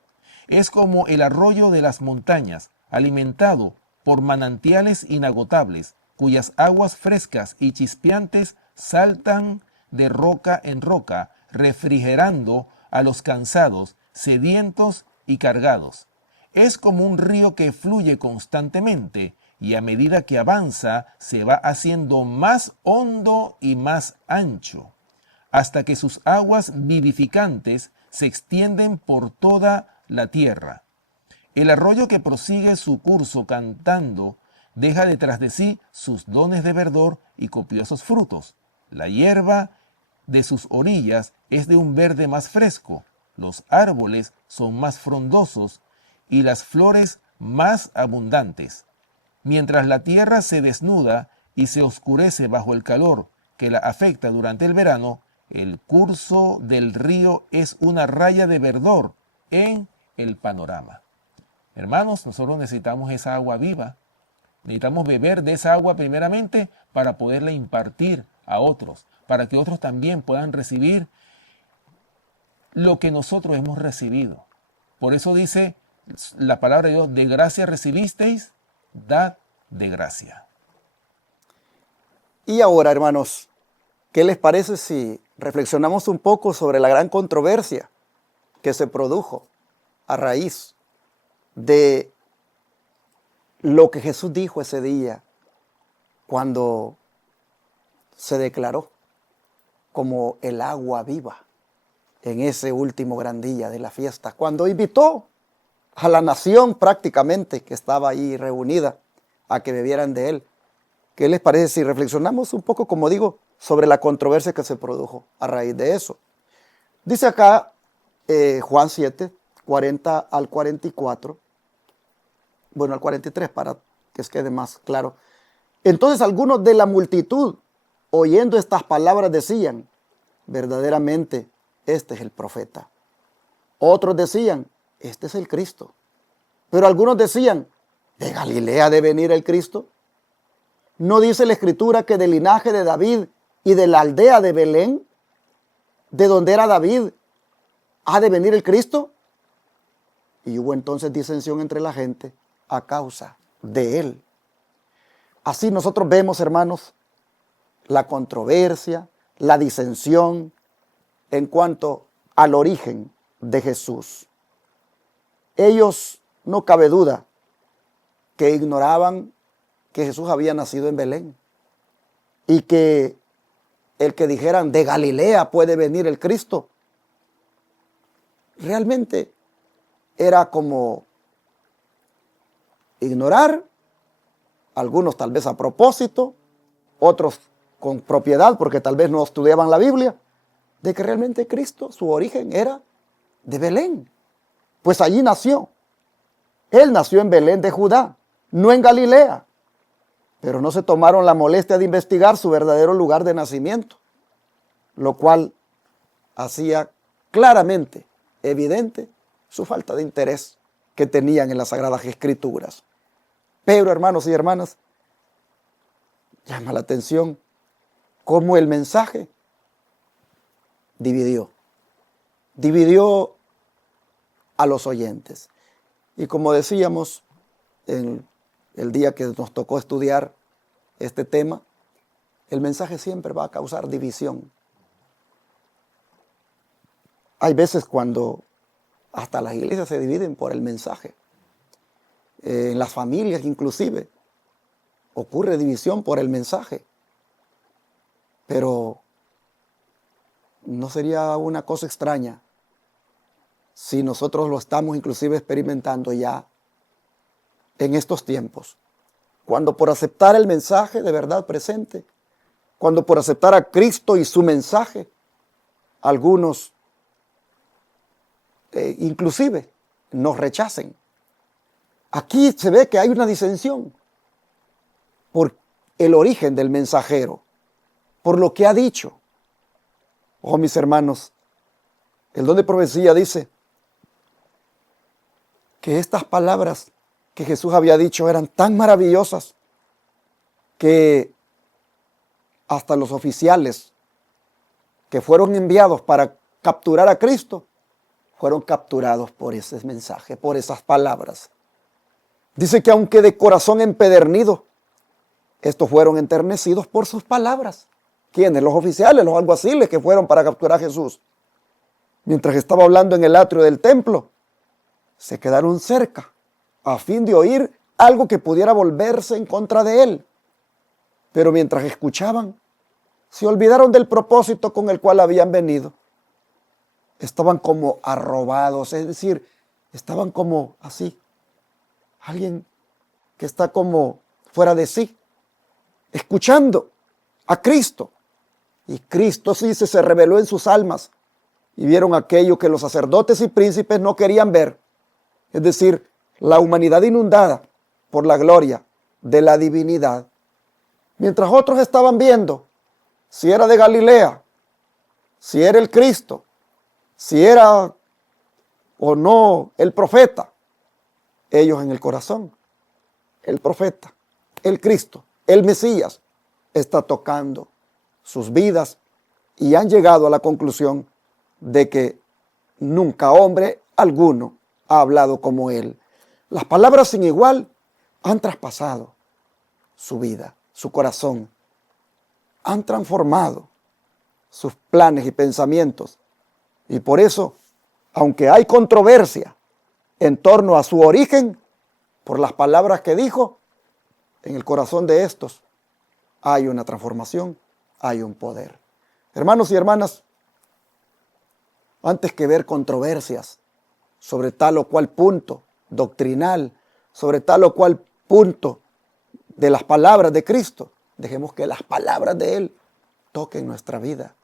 Es como el arroyo de las montañas, alimentado por manantiales inagotables, cuyas aguas frescas y chispeantes saltan de roca en roca, refrigerando a los cansados, sedientos y cargados. Es como un río que fluye constantemente y a medida que avanza se va haciendo más hondo y más ancho, hasta que sus aguas vivificantes se extienden por toda la tierra. El arroyo que prosigue su curso cantando deja detrás de sí sus dones de verdor y copiosos frutos. La hierba de sus orillas es de un verde más fresco, los árboles son más frondosos y las flores más abundantes. Mientras la tierra se desnuda y se oscurece bajo el calor que la afecta durante el verano, el curso del río es una raya de verdor en el panorama. Hermanos, nosotros necesitamos esa agua viva Necesitamos beber de esa agua primeramente para poderla impartir a otros, para que otros también puedan recibir lo que nosotros hemos recibido. Por eso dice la palabra de Dios, de gracia recibisteis, dad de gracia. Y ahora, hermanos, ¿qué les parece si reflexionamos un poco sobre la gran controversia que se produjo a raíz de lo que Jesús dijo ese día cuando se declaró como el agua viva en ese último gran día de la fiesta, cuando invitó a la nación prácticamente que estaba ahí reunida a que bebieran de él? ¿Qué les parece si reflexionamos un poco, como digo, sobre la controversia que se produjo a raíz de eso? Dice acá Juan 7, 40 al 44, bueno, al 43 para que quede más claro. Entonces algunos de la multitud, oyendo estas palabras, decían, verdaderamente, este es el profeta. Otros decían, este es el Cristo. Pero algunos decían, ¿de Galilea ha de venir el Cristo? ¿No dice la Escritura que del linaje de David y de la aldea de Belén, de donde era David, ha de venir el Cristo? Y hubo entonces disensión entre la gente a causa de él. Así nosotros vemos, hermanos, la controversia, la disensión en cuanto al origen de Jesús. Ellos, no cabe duda, que ignoraban que Jesús había nacido en Belén y que el que dijeran de Galilea puede venir el Cristo, realmente era como ignorar, algunos tal vez a propósito, otros con propiedad porque tal vez no estudiaban la Biblia, de que realmente Cristo, su origen era de Belén, pues allí nació. Él nació en Belén de Judá, no en Galilea, pero no se tomaron la molestia de investigar su verdadero lugar de nacimiento, lo cual hacía claramente evidente su falta de interés que tenían en las Sagradas Escrituras. Pero, hermanos y hermanas, llama la atención cómo el mensaje dividió a los oyentes. Y como decíamos en el día que nos tocó estudiar este tema, el mensaje siempre va a causar división. Hay veces cuando hasta las iglesias se dividen por el mensaje. En las familias inclusive ocurre división por el mensaje. Pero no sería una cosa extraña si nosotros lo estamos inclusive experimentando ya en estos tiempos, cuando por aceptar el mensaje de verdad presente, cuando por aceptar a Cristo y su mensaje, algunos inclusive nos rechacen. Aquí se ve que hay una disensión por el origen del mensajero, por lo que ha dicho. Oh, mis hermanos, el don de profecía dice que estas palabras que Jesús había dicho eran tan maravillosas que hasta los oficiales que fueron enviados para capturar a Cristo fueron capturados por ese mensaje, por esas palabras. Dice que aunque de corazón empedernido, estos fueron enternecidos por sus palabras. ¿Quiénes? Los oficiales, los alguaciles que fueron para capturar a Jesús. Mientras estaba hablando en el atrio del templo, se quedaron cerca a fin de oír algo que pudiera volverse en contra de él. Pero mientras escuchaban, se olvidaron del propósito con el cual habían venido. Estaban como arrobados, es decir, estaban como así. Alguien que está como fuera de sí, escuchando a Cristo. Y Cristo sí se reveló en sus almas y vieron aquello que los sacerdotes y príncipes no querían ver. Es decir, la humanidad inundada por la gloria de la divinidad. Mientras otros estaban viendo si era de Galilea, si era el Cristo, si era o no el profeta, ellos en el corazón, el profeta, el Cristo, el Mesías, está tocando sus vidas y han llegado a la conclusión de que nunca hombre alguno ha hablado como él. Las palabras sin igual han traspasado su vida, su corazón, han transformado sus planes y pensamientos. Y por eso, aunque hay controversia en torno a su origen, por las palabras que dijo, en el corazón de estos hay una transformación, hay un poder. Hermanos y hermanas, antes que ver controversias sobre tal o cual punto doctrinal, sobre tal o cual punto de las palabras de Cristo, dejemos que las palabras de Él toquen nuestra vida.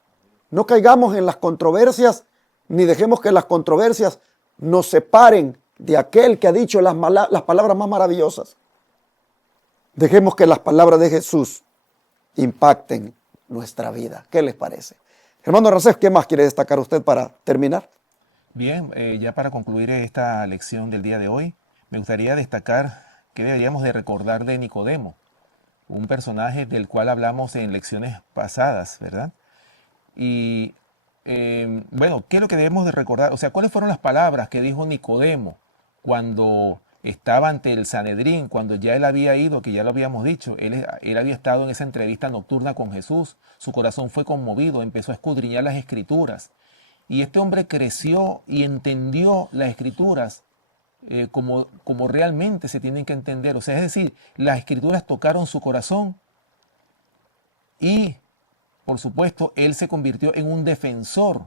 No caigamos en las controversias, ni dejemos que las controversias nos separen de aquel que ha dicho las palabras más maravillosas. Dejemos que las palabras de Jesús impacten nuestra vida. ¿Qué les parece? Hermano Rasef, ¿qué más quiere destacar usted para terminar? Bien, ya para concluir esta lección del día de hoy, me gustaría destacar que deberíamos de recordar de Nicodemo, un personaje del cual hablamos en lecciones pasadas, ¿verdad? Y bueno, ¿qué es lo que debemos de recordar? O sea, ¿cuáles fueron las palabras que dijo Nicodemo cuando estaba ante el Sanedrín, cuando ya él había ido, que ya lo habíamos dicho, él había estado en esa entrevista nocturna con Jesús, su corazón fue conmovido, empezó a escudriñar las Escrituras, y este hombre creció y entendió las Escrituras como realmente se tienen que entender. O sea, es decir, las Escrituras tocaron su corazón y, por supuesto, él se convirtió en un defensor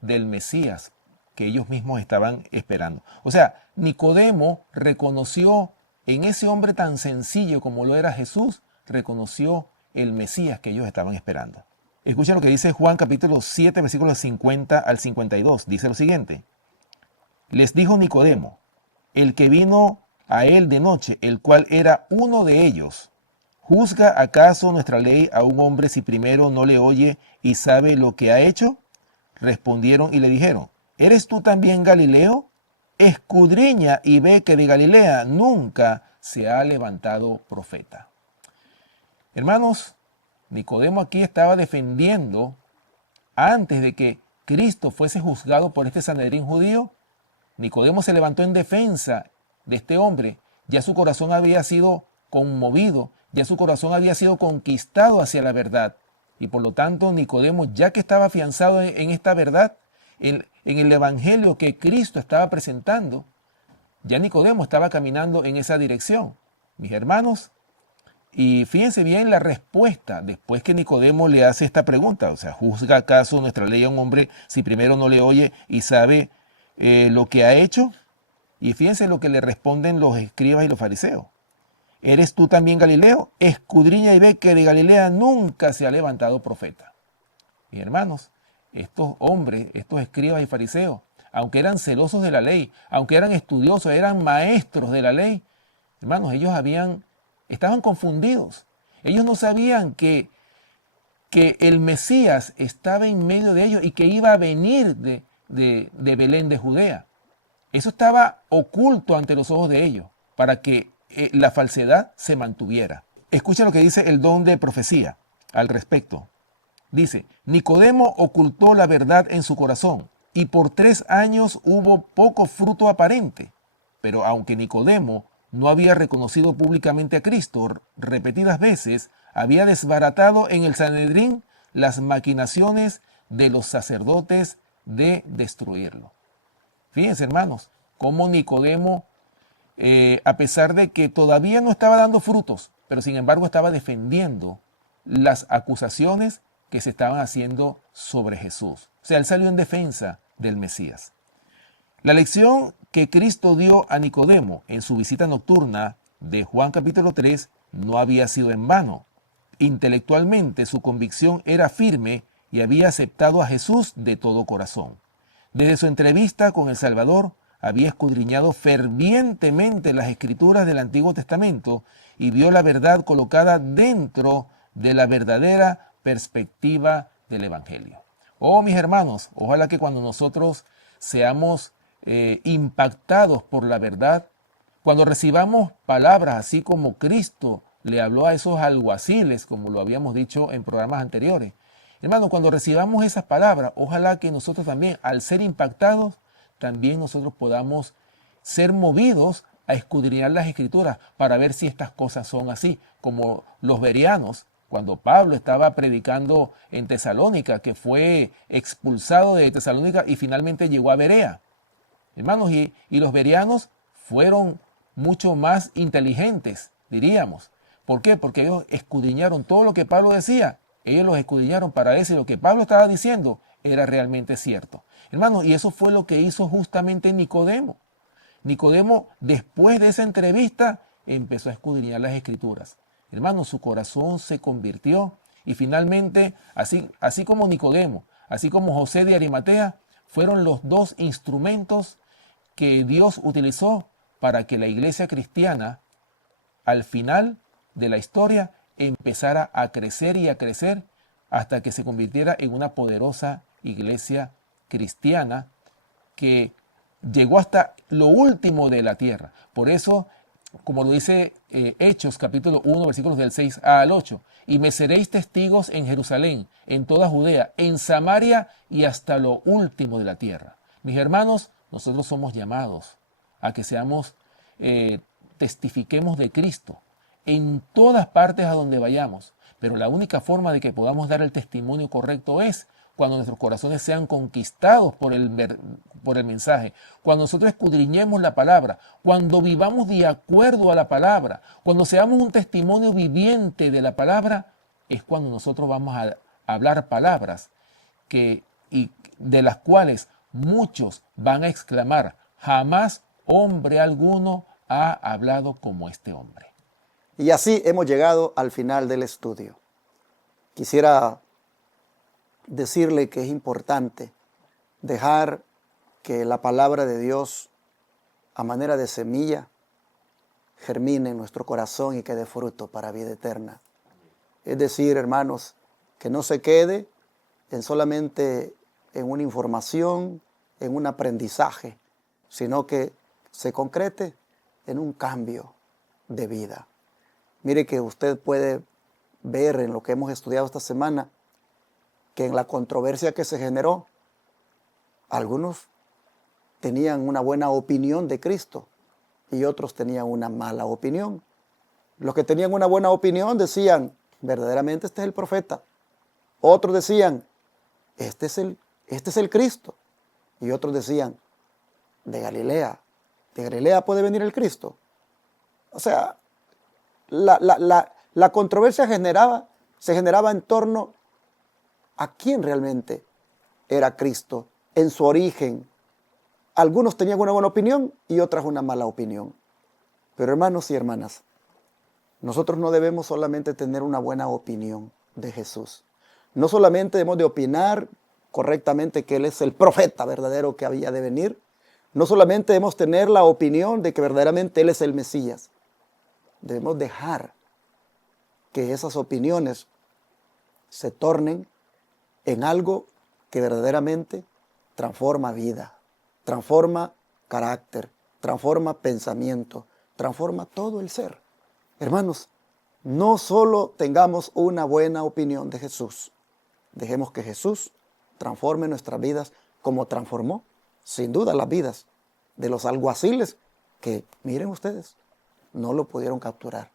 del Mesías que ellos mismos estaban esperando. O sea, Nicodemo reconoció en ese hombre tan sencillo como lo era Jesús, reconoció el Mesías que ellos estaban esperando. Escucha lo que dice Juan capítulo 7, versículos 50 al 52. Dice lo siguiente: les dijo Nicodemo, el que vino a él de noche, el cual era uno de ellos, ¿juzga acaso nuestra ley a un hombre si primero no le oye y sabe lo que ha hecho? Respondieron y le dijeron, ¿eres tú también Galileo? Escudriña y ve que de Galilea nunca se ha levantado profeta. Hermanos, Nicodemo aquí estaba defendiendo, antes de que Cristo fuese juzgado por este Sanedrín judío, Nicodemo se levantó en defensa de este hombre. Ya su corazón había sido conmovido, ya su corazón había sido conquistado hacia la verdad. Y por lo tanto, Nicodemo, ya que estaba afianzado en esta verdad, en el evangelio que Cristo estaba presentando, ya Nicodemo estaba caminando en esa dirección. Mis hermanos, y fíjense bien la respuesta después que Nicodemo le hace esta pregunta. O sea, ¿juzga acaso nuestra ley a un hombre si primero no le oye y sabe lo que ha hecho? Y fíjense lo que le responden los escribas y los fariseos. ¿Eres tú también Galileo? Escudriña y ve que de Galilea nunca se ha levantado profeta. Mis hermanos, estos hombres, estos escribas y fariseos, aunque eran celosos de la ley, aunque eran estudiosos, eran maestros de la ley, hermanos, ellos estaban confundidos. Ellos no sabían que el Mesías estaba en medio de ellos y que iba a venir de Belén de Judea. Eso estaba oculto ante los ojos de ellos para que la falsedad se mantuviera. Escucha lo que dice el don de profecía al respecto. Dice, Nicodemo ocultó la verdad en su corazón y por 3 años hubo poco fruto aparente. Pero aunque Nicodemo no había reconocido públicamente a Cristo, repetidas veces había desbaratado en el Sanedrín las maquinaciones de los sacerdotes de destruirlo. Fíjense, hermanos, cómo Nicodemo, a pesar de que todavía no estaba dando frutos, pero sin embargo estaba defendiendo las acusaciones que se estaban haciendo sobre Jesús. O sea, él salió en defensa del Mesías. La lección que Cristo dio a Nicodemo en su visita nocturna de Juan capítulo 3 no había sido en vano. Intelectualmente su convicción era firme y había aceptado a Jesús de todo corazón. Desde su entrevista con el Salvador, había escudriñado fervientemente las Escrituras del Antiguo Testamento y vio la verdad colocada dentro de la verdadera perspectiva del Evangelio. Oh, mis hermanos, ojalá que cuando nosotros seamos impactados por la verdad, cuando recibamos palabras así como Cristo le habló a esos alguaciles, como lo habíamos dicho en programas anteriores. Hermanos, cuando recibamos esas palabras, ojalá que nosotros también, al ser impactados, también nosotros podamos ser movidos a escudriñar las Escrituras para ver si estas cosas son así, como los bereanos, cuando Pablo estaba predicando en Tesalónica, que fue expulsado de Tesalónica y finalmente llegó a Berea. Hermanos, y los bereanos fueron mucho más inteligentes, diríamos. ¿Por qué? Porque ellos escudriñaron todo lo que Pablo decía. Ellos los escudriñaron para ver si lo que Pablo estaba diciendo era realmente cierto. Hermanos, y eso fue lo que hizo justamente Nicodemo. Nicodemo, después de esa entrevista, empezó a escudriñar las Escrituras. Hermanos, su corazón se convirtió y finalmente, así como Nicodemo, así como José de Arimatea, fueron los dos instrumentos que Dios utilizó para que la iglesia cristiana, al final de la historia, empezara a crecer y a crecer hasta que se convirtiera en una poderosa iglesia cristiana que llegó hasta lo último de la tierra. Por eso, como lo dice Hechos capítulo 1, versículos del 6 al 8, y me seréis testigos en Jerusalén, en toda Judea, en Samaria y hasta lo último de la tierra. Mis hermanos, nosotros somos llamados a que testifiquemos de Cristo en todas partes a donde vayamos, pero la única forma de que podamos dar el testimonio correcto es cuando nuestros corazones sean conquistados por el mensaje, cuando nosotros escudriñemos la palabra, cuando vivamos de acuerdo a la palabra, cuando seamos un testimonio viviente de la palabra, es cuando nosotros vamos a hablar palabras y de las cuales muchos van a exclamar: jamás hombre alguno ha hablado como este hombre. Y así hemos llegado al final del estudio. Quisiera decirle que es importante dejar que la palabra de Dios, a manera de semilla, germine en nuestro corazón y que dé fruto para vida eterna. Es decir, hermanos, que no se quede solamente en una información, en un aprendizaje, sino que se concrete en un cambio de vida. Mire que usted puede ver en lo que hemos estudiado esta semana que en la controversia que se generó, algunos tenían una buena opinión de Cristo y otros tenían una mala opinión. Los que tenían una buena opinión decían: verdaderamente este es el profeta. Otros decían: este es el Cristo. Y otros decían: de Galilea puede venir el Cristo. O sea, la controversia se generaba en torno a quién realmente era Cristo en su origen. Algunos tenían una buena opinión y otras una mala opinión. Pero hermanos y hermanas, nosotros no debemos solamente tener una buena opinión de Jesús. No solamente debemos de opinar correctamente que Él es el profeta verdadero que había de venir. No solamente debemos tener la opinión de que verdaderamente Él es el Mesías. Debemos dejar que esas opiniones se tornen en algo que verdaderamente transforma vida, transforma carácter, transforma pensamiento, transforma todo el ser. Hermanos, no solo tengamos una buena opinión de Jesús, dejemos que Jesús transforme nuestras vidas como transformó, sin duda, las vidas de los alguaciles que, miren ustedes, no lo pudieron capturar,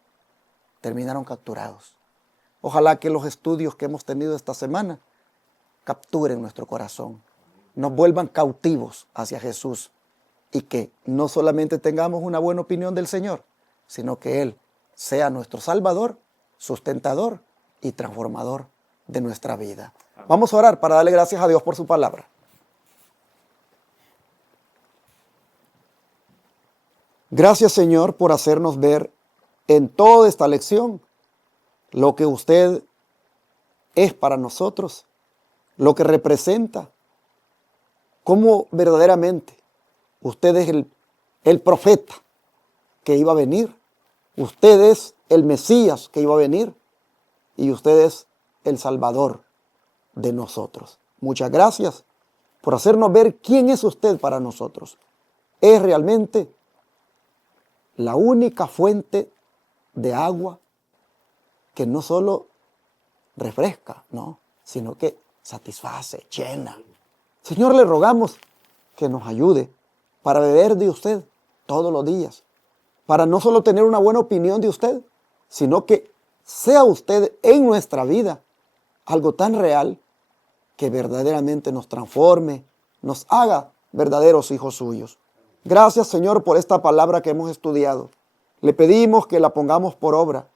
terminaron capturados. Ojalá que los estudios que hemos tenido esta semana capturen nuestro corazón, nos vuelvan cautivos hacia Jesús y que no solamente tengamos una buena opinión del Señor, sino que Él sea nuestro Salvador, sustentador y transformador de nuestra vida. Vamos a orar para darle gracias a Dios por su palabra. Gracias, Señor, por hacernos ver en toda esta lección lo que usted es para nosotros, lo que representa, cómo verdaderamente usted es el profeta que iba a venir, usted es el Mesías que iba a venir y usted es el Salvador de nosotros. Muchas gracias por hacernos ver quién es usted para nosotros. Es realmente la única fuente de agua que no solo refresca, ¿no?, sino que satisface, llena. Señor, le rogamos que nos ayude para beber de usted todos los días, para no solo tener una buena opinión de usted, sino que sea usted en nuestra vida algo tan real que verdaderamente nos transforme, nos haga verdaderos hijos suyos. Gracias, Señor, por esta palabra que hemos estudiado. Le pedimos que la pongamos por obra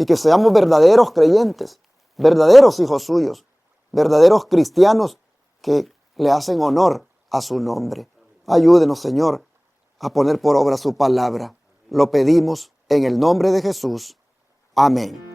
y que seamos verdaderos creyentes, verdaderos hijos suyos, verdaderos cristianos que le hacen honor a su nombre. Ayúdenos, Señor, a poner por obra su palabra. Lo pedimos en el nombre de Jesús. Amén.